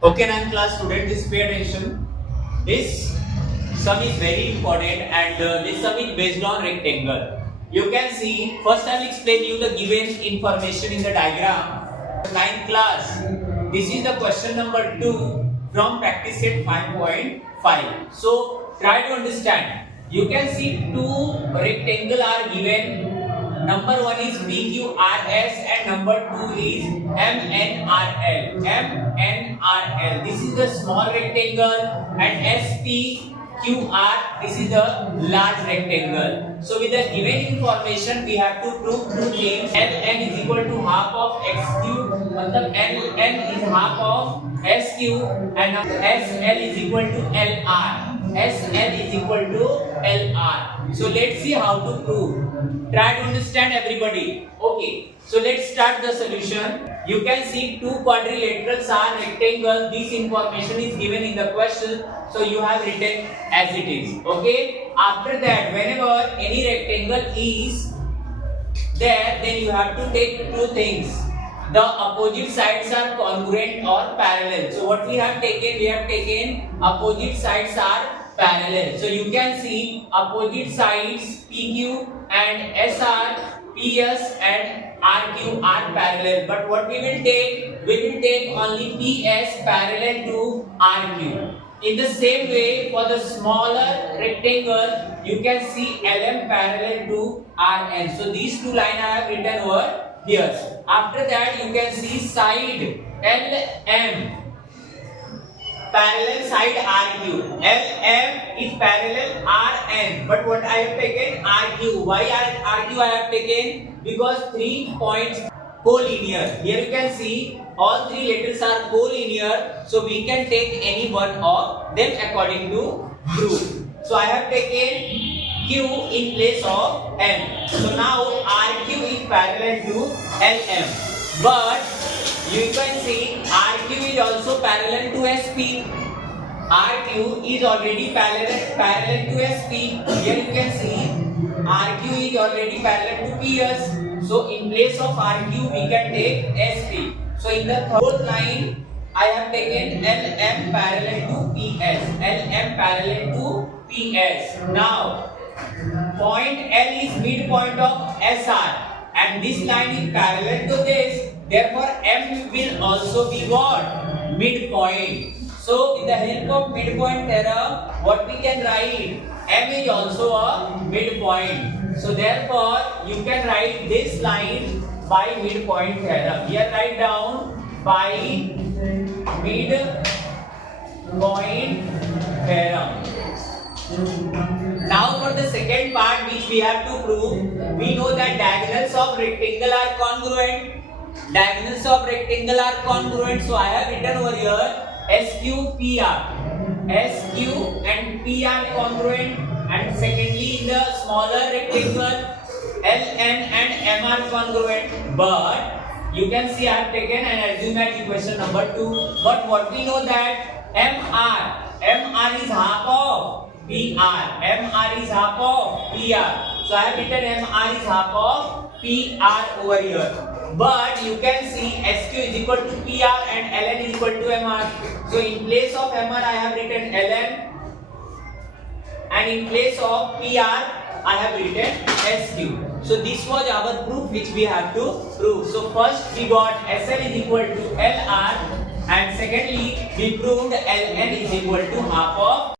Okay, 9th class student, just pay attention. This sum is very important and this sum is based on rectangle. You can see, first I will explain you the given information in the diagram. 9th class, this is the question number 2 from practice set 5.5. So try to understand. You can see two rectangle are given. Number 1 is PQRS and number 2 is MNRL. MNRL. This is the small rectangle and SPQR. This is the large rectangle. So with the given information, we have to prove two things. Ln is equal to half of x cube. मतलब Ln is half of s cube and SL is equal to LR. SL is equal to LR. So let's see how to prove. Try to understand everybody. Okay. So let's start the solution. You can see two quadrilaterals are rectangle. This information is given in the question. So you have written as it is. Okay. After that, whenever any rectangle is there, then you have to take two things. The opposite sides are congruent or parallel. So what we have taken opposite sides are parallel. So you can see opposite sides PQ and SR, PS and RQ are parallel. But what we will take only PS parallel to RQ. In the same way, for the smaller rectangle, you can see LM parallel to RN. So these two lines I have written over here. After that, you can see side LM parallel side RQ. LM is parallel RN. But what I have taken RQ. Why RQ I have taken? Because 3 points collinear. Here you can see all three letters are collinear. So we can take any one of them according to proof. So I have taken Q in place of M. So now RQ is parallel to LM. But you can see RQ is also parallel to SP. RQ is already parallel to SP. Here you can see RQ is already parallel to PS. So in place of RQ we can take SP. So in the third line I have taken LM parallel to PS. LM parallel to PS. Now point L is midpoint of SR and this line is parallel to this. Therefore, M will also be what? Midpoint. So, with the help of midpoint theorem, what we can write? M is also a midpoint. So, therefore, you can write this line by midpoint theorem. Here, write down by midpoint theorem. Now for the second part which we have to prove, we know that diagonals of rectangle are congruent. Diagonals of rectangle are congruent. So I have written over here SQ, PR. SQ and PR congruent. And secondly in the smaller rectangle LN and M are congruent. But you can see I have taken an arithmetic equation number 2. But what we know that MR is half of PR. MR is half of PR. So I have written MR is half of PR over here. But you can see SQ is equal to PR and LN is equal to MR. So in place of MR I have written LN and in place of PR I have written SQ. So this was our proof which we have to prove. So first we got SL is equal to LR and secondly we proved LN is equal to half of